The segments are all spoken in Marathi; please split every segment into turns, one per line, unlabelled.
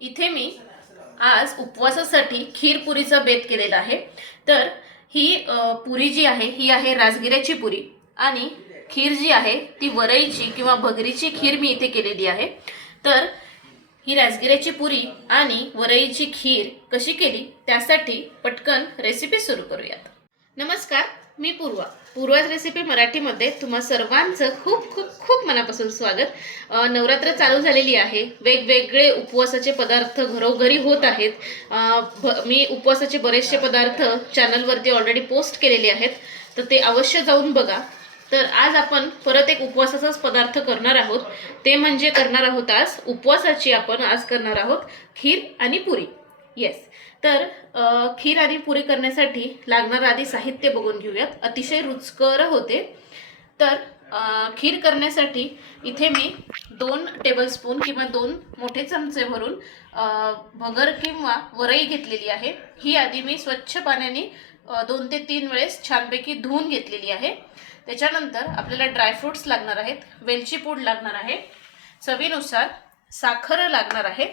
इथे मी आज उपवासासाठी खीरपुरीचा बेत केलेला आहे. तर ही पुरी जी आहे ही आहे राजगिऱ्याची पुरी आणि खीर जी आहे ती वरईची किंवा भगरीची खीर मी इथे केलेली आहे. तर ही राजगिऱ्याची पुरी आणि वरईची खीर कशी केली त्यासाठी पटकन रेसिपी सुरू करूयात. नमस्कार मी पूर्वा. पूर्वाज रेसिपी मराठीमध्ये तुम्हा सर्वांचं खूप खूप खूप मनापासून स्वागत. नवरात्र चालू झालेली आहे. वेगवेगळे उपवासाचे पदार्थ घरोघरी होत आहेत. मी उपवासाचे बरेचसे पदार्थ चॅनलवरती ऑलरेडी पोस्ट केलेले आहेत. तर ते अवश्य जाऊन बघा. तर आज आपण परत एक उपवासाचाच पदार्थ करणार आहोत. ते म्हणजे करणार आहोत आज उपवासाची आपण आज करणार आहोत खीर आणि पुरी. येस तर खीर आणि पुरी करण्यासाठी लागणारं आधी साहित्य बघून घेऊयात. अतिशय रुचकर होते. तर खीर करण्यासाठी इथे मी दोन टेबलस्पून किंवा दोन मोठे चमचे भरून भगर किंवा वरई घेतलेली आहे. ही आधी मी स्वच्छ पाण्याने दोन ते तीन वेळेस छानपैकी धुवून घेतलेली आहे. त्याच्यानंतर आपल्याला ड्रायफ्रुट्स लागणार आहेत. वेलची पूड लागणार आहे. चवीनुसार साखर लागणार आहे.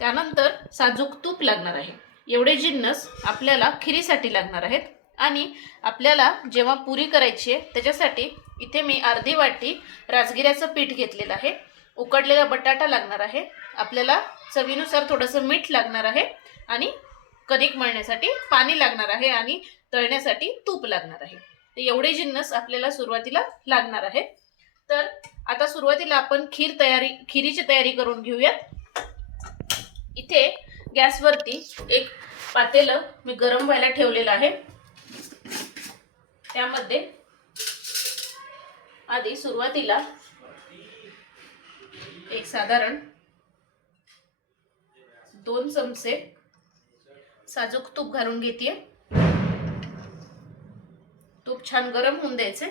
त्यानंतर साजूक तूप लागणार आहे. एवढे जिन्नस आपल्याला खिरीसाठी लागणार आहेत. आणि आपल्याला जेव्हा पुरी करायची आहे त्याच्यासाठी इथे मी अर्धी वाटी राजगिऱ्याचं पीठ घेतलेलं आहे. उकडलेला बटाटा लागणार आहे. आपल्याला चवीनुसार थोडंसं मीठ लागणार आहे. आणि कणिक मळण्यासाठी पाणी लागणार आहे आणि तळण्यासाठी तूप लागणार आहे. तर एवढे जिन्नस आपल्याला सुरुवातीला लागणार आहे तर आता सुरुवातीला आपण खीर तयारी खिरीची तयारी करून घेऊयात. इथे गॅसवरती एक पातेलं मी गरम व्हायला ठेवलेलं आहे. त्यामध्ये आधी सुरुवातीला एक साधारण दोन चमचे साजूक तूप घालून घेते तूप छान गरम होऊन द्यायचे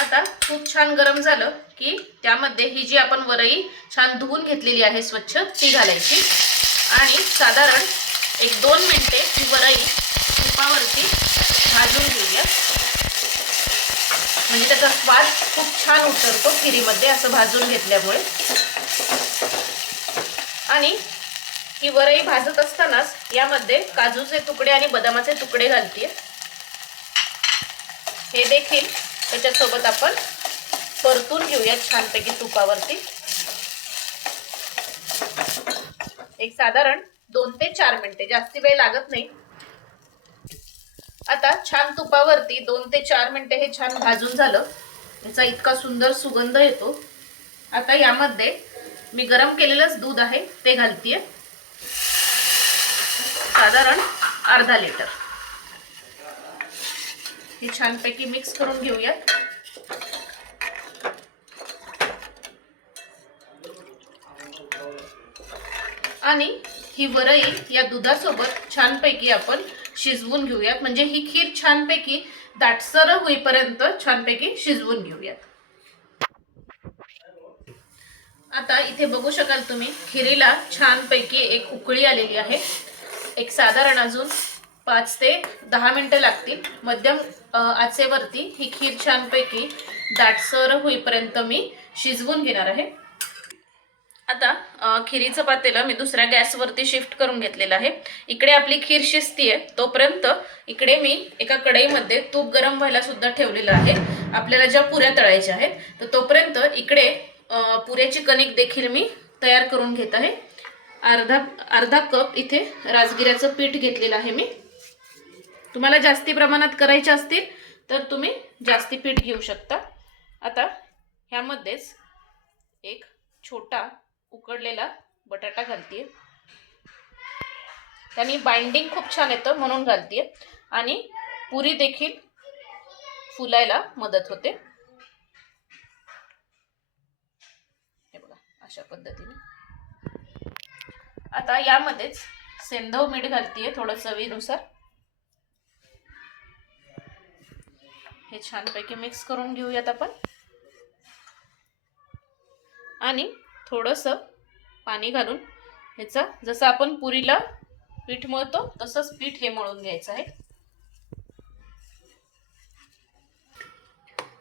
आता खूप छान गरम झालं की त्यामध्ये ही जी आपण वरई छान धुवून घेतलेली आहे स्वच्छ ती घालायची. आणि साधारण एक दोन मिनिटे ही वरई तुपावरती भाजून घेऊया. म्हणजे त्याचा स्वाद खूप छान उतरतो खिरीमध्ये असं भाजून घेतल्यामुळे. आणि ही वरई भाजत असतानाच यामध्ये काजूचे तुकडे आणि बदामाचे तुकडे घालते हे देखील त्याच्यासोबत आपण परतून घेऊया छानपैकी तुपावरती. एक साधारण दोन ते चार मिनिटे जास्ती वेळ लागत नाही. आता छान तुपावरती दोन ते चार मिनिटे हे छान भाजून झालं. याचा इतका सुंदर सुगंध येतो. आता यामध्ये मी गरम केलेलंच दूध आहे ते घालतीये. साधारण अर्धा लिटर. हे छानपैकी मिक्स करून घेऊयात. आणि ही वरई या दुधासोबत छानपैकी आपण शिजवून घेऊयात. म्हणजे ही खीर छानपैकी दाटसर होईपर्यंत छानपैकी शिजवून घेऊयात. आता इथे बघू शकाल तुम्ही खिरीला छानपैकी एक उकळी आलेली आहे. एक साधारण अजून पाच ते दहा मिनटं लागतील. मध्यम आचेवरती ही खीर छानपैकी दाटसर होईपर्यंत मी शिजवून घेणार आहे. आता खिरीचं पातेलं मी दुसऱ्या गॅसवरती शिफ्ट करून घेतलेलं आहे. इकडे आपली खीर शिजतीये तोपर्यंत इकडे मी एका कढईमध्ये तूप गरम व्हायला सुद्धा ठेवलेलं आहे. आपल्याला ज्या पुऱ्या तळायच्या आहेत तर तोपर्यंत इकडे पुऱ्याची कणिक देखील मी तयार करून घेत आहे. अर्धा अर्धा कप इथे राजगिऱ्याचं पीठ घेतलेलं आहे मी. तुम्हाला जास्ती प्रमाणात करायचे असतील तर तुम्ही जास्ती पीठ घेऊ शकता. आता ह्यामध्येच एक छोटा उकडलेला बटाटा घालते त्याने बाइंडिंग खूप छान येतं म्हणून घालते आणि पुरी देखील फुलायला मदत होते. हे बघा अशा पद्धतीने. आता यामध्येच सेंधव मीठ घालतीये थोडं चवीनुसार. हे छानपैकी मिक्स करून घेऊयात आपण. आणि थोडंसं पाणी घालून ह्याचा जसं आपण पुरीला पीठ मळतो तसंच पीठ हे मळून घ्यायचं आहे.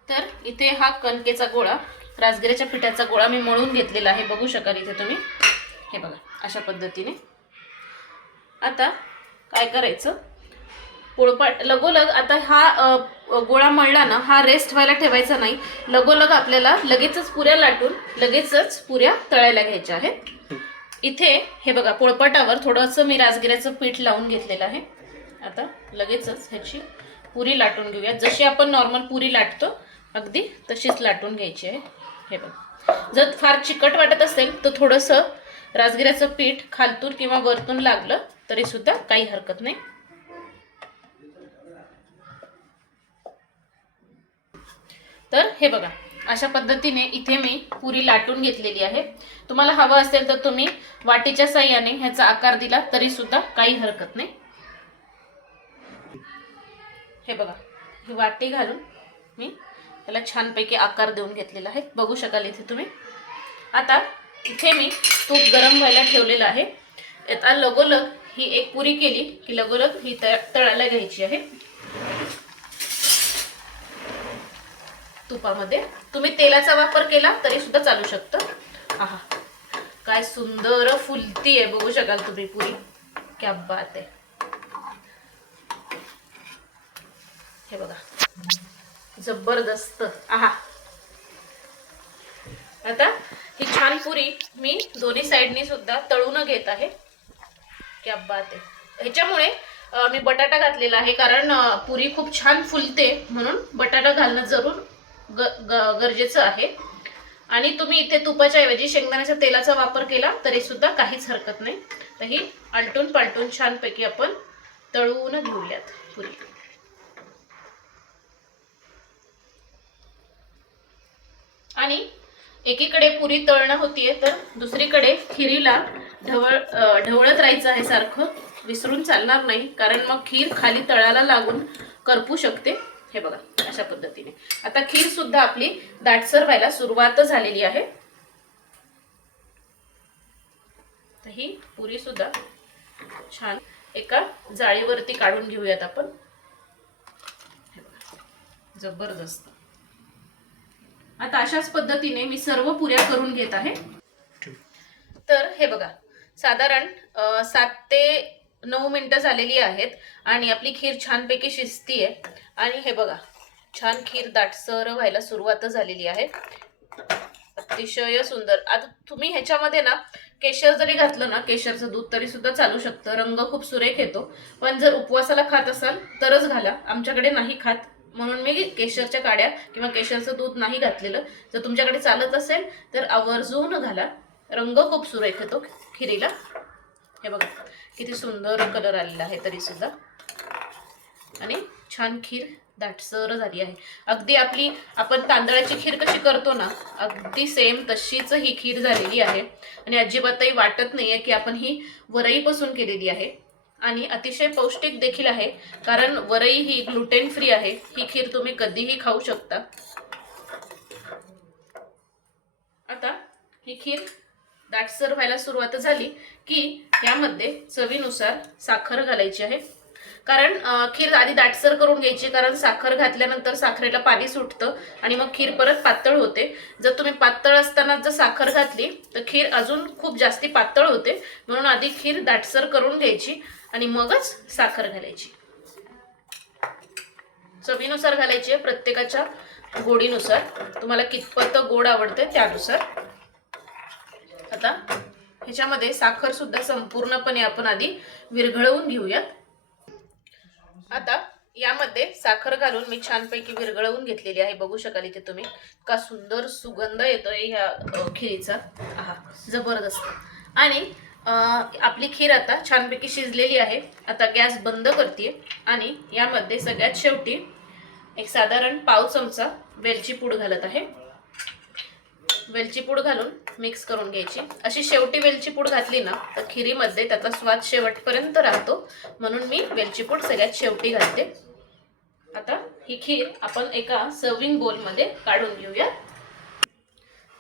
तर इथे हा कणकेचा गोळा राजगिऱ्याच्या पिठाचा गोळा मी मळून घेतलेला आहे. बघू शकाल इथे तुम्ही. हे बघा अशा पद्धतीने. आता काय करायचं? पोळपाट. लगोलग आता हा गोळा मळला ना हा रेस्ट व्हायला ठेवायचा नाही. लगोलग आपल्याला लगेचच पुऱ्या लाटून लगेचच पुऱ्या तळायला घ्यायच्या आहेत. इथे हे बघा पोळपाटावर थोडंसं मी राजगिऱ्याचं पीठ लावून घेतलेलं आहे. आता लगेचच ह्याची पुरी लाटून घेऊया. जशी आपण नॉर्मल पुरी लाटतो अगदी तशीच लाटून घ्यायची आहे. हे बघा. जर फार चिकट वाटत असेल तर थोडंसं राजगिऱ्याचं पीठ खालतून किंवा वरतून लागलं तरी सुद्धा काही हरकत नाही. तर हे बघा अशा पद्धतीने इथे मी पुरी लाटून घेतलेली आहे. तुम्हाला हवं असेल तर तुम्ही वाटीच्या साह्याने ह्याचा आकार दिला तरी सुद्धा काही हरकत नाही. हे बघा ही वाटी घालून मी त्याला छानपैकी आकार देऊन घेतलेला आहे. बघू शकाल इथे तुम्ही. आता इथे मी तूप गरम व्हायला ठेवलेलं आहे. आता लगोलग ही एक पुरी केली की लगोलग ही तळ तळायला घ्यायची आहे. तुपामध्ये. तुम्ही तेलाचा वापर केला तरी सुद्धा चालू शकतं. आहा. काय सुंदर फुलती आहे बघू शकाल तुम्ही पुरी. क्या बात आहे. हे बघा. जबरदस्त. आहा. आता ही छान पुरी मी दोन्ही साईडनी सुद्धा तळून घेत आहे. क्या बात आहे. ह्याच्यामुळे मी बटाटा घातलेला आहे कारण पुरी खूप छान फुलते म्हणून बटाटा घालणं जरूर ग गरजेचं आहे. आणि तुम्ही इथे तुपाच्या ऐवजी शेंगदाण्याच्या तेलाचा वापर केला तरी सुद्धा काहीच हरकत नाही. तर ही आलटून पालटून छानपैकी आपण तळवून घेऊयात पुरी. आणि एकीकडे पुरी तळणं होतीये तर दुसरीकडे खिरीला ढवळ ढवळत राहायचं आहे सारखं. विसरून चालणार नाही कारण मग खीर खाली तळाला लागून करपू शकते. हे बघा. अशा पद्धतीने. आता खीर सुद्धा आपली दाटसर व्हायला सुरुवात झालेली आहे. तर ही पुरी सुद्धा छान एका जाळीवरती काढून घेऊयात आपण. जबरदस्त. आता अशाच पद्धतीने मी सर्व पुऱ्या करून घेत आहे. तर हे बघा साधारण सात ते नऊ मिनिटं झालेली आहेत आणि आपली खीर छानपैकी शिजती आहे आणि हे बघा छान खीर दाटसर व्हायला सुरुवात झालेली आहे. अतिशय सुंदर. आता तुम्ही ह्याच्यामध्ये ना केशर जरी घातलं ना केशरचं दूध तरी सुद्धा चालू शकतं. रंग खूप सुरेख येतो. पण जर उपवासाला खात असाल तरच घाला. आमच्याकडे नाही खात. म्हणून मी केशरच्या काड्या किंवा केशरचं दूध नाही घातलेलं. जर तुमच्याकडे चालत असेल तर आवर्जून घाला. रंग खूप सुरेख येतो खिरीला. हे बघा किती सुंदर कलर आलेला आहे तरी सुद्धा. आणि छान खीर दाटसर झाली आहे. अगदी आपली आपण तांदळाची खीर कशी करतो ना अगदी सेम तशीच ही खीर झालेली आहे. आणि अजिबातही वाटत नाही आहे की आपण ही वरईपासून केलेली आहे. आणि अतिशय पौष्टिक देखील आहे कारण वरई ही ग्लुटेन फ्री आहे. ही खीर तुम्ही कधीही खाऊ शकता. आता ही खीर दाटसर व्हायला सुरुवात झाली की यामध्ये चवीनुसार साखर घालायची आहे. कारण खीर आधी दाटसर करून घ्यायची कारण साखर घातल्यानंतर साखरेला पाणी सुटतं आणि मग खीर परत पातळ होते. जर तुम्ही पातळ असताना जर साखर घातली तर खीर अजून खूप जास्ती पातळ होते. म्हणून आधी खीर दाटसर करून घ्यायची आणि मगच साखर घालायची. चवीनुसार घालायची आहे प्रत्येकाच्या गोडीनुसार. तुम्हाला कितपत गोड आवडते त्यानुसार. आता ह्याच्यामध्ये साखर सुद्धा संपूर्णपणे आपण आधी विरघळवून घेऊयात. आता यामध्ये साखर घालून मी छानपैकी विरघळवून घेतलेली आहे. बघू शकाल इथे तुम्ही. का सुंदर सुगंध येतोय ह्या खिरीचा. जबरदस्त. आणि आपली खीर आता छानपैकी शिजलेली आहे. आता गॅस बंद करते आणि यामध्ये सगळ्यात शेवटी एक साधारण पाव चमचा वेलची पूड घालत आहे. वेलची पूड घालून मिक्स करून घ्यायची. अशी शेवटी वेलची पूड घातली ना तर खिरीमध्ये त्याचा स्वाद शेवटपर्यंत राहतो. म्हणून मी वेलची पूड सगळ्यात शेवटी घालते. आता ही खीर आपण एका सर्विंग बोलमध्ये काढून घेऊया.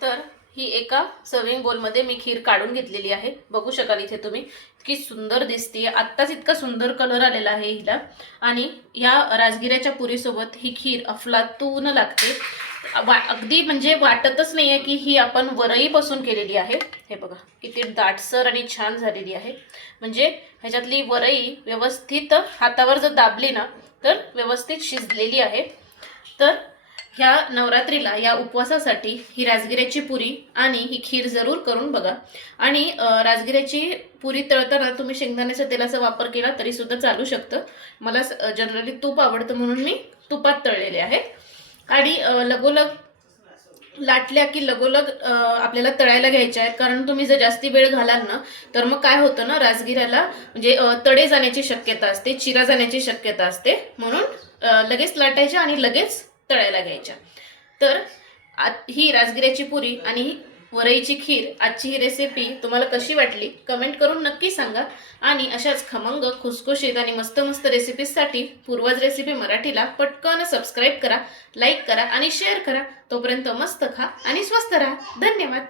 तर ही एका सर्विंग बोलमध्ये मी खीर काढून घेतलेली आहे. बघू शकाल इथे तुम्ही इतकी सुंदर दिसते आत्ताच इतका सुंदर कलर आलेला आहे हिला. आणि ह्या राजगिऱ्याच्या पुरीसोबत ही खीर अफलातून लागते. अगदी म्हणजे वाटतच नाही आहे की ही आपण वरईपासून केलेली आहे. हे बघा किती दाटसर आणि छान झालेली आहे. म्हणजे ह्याच्यातली वरई व्यवस्थित हातावर जर दाबली ना तर व्यवस्थित शिजलेली आहे. तर ह्या नवरात्रीला या उपवासासाठी ही राजगिऱ्याची पुरी आणि ही खीर जरूर करून बघा. आणि राजगिऱ्याची पुरी तळताना तुम्ही शेंगदाण्याच्या तेलाचा वापर केला तरी सुद्धा चालू शकतं. मला जनरली तूप आवडतं म्हणून मी तुपात तळलेले आहेत आणि लगोलग लाटल्या की लगोलग आपल्याला तळायला घ्यायच्या आहेत. कारण तुम्ही जर जास्ती वेळ घालाल ना तर मग काय होतं ना राजगिऱ्याला म्हणजे तडे जाण्याची शक्यता असते चिरा जाण्याची शक्यता असते. म्हणून लगेच लाटायच्या आणि लगेच तळायला घ्यायच्या. तर ही राजगिऱ्याची पुरी आणि वरईची खीर आजची ही रेसिपी तुम्हाला कशी वाटली? कमेंट करून नक्की सांगा. आणि अशाच खमंग खुसखुशीत आणि मस्त मस्त रेसिपीजसाठी पूर्वज रेसिपी मराठीला पटकन सबस्क्राईब करा लाईक करा आणि शेअर करा. तोपर्यंत मस्त खा आणि स्वस्त राहा. धन्यवाद.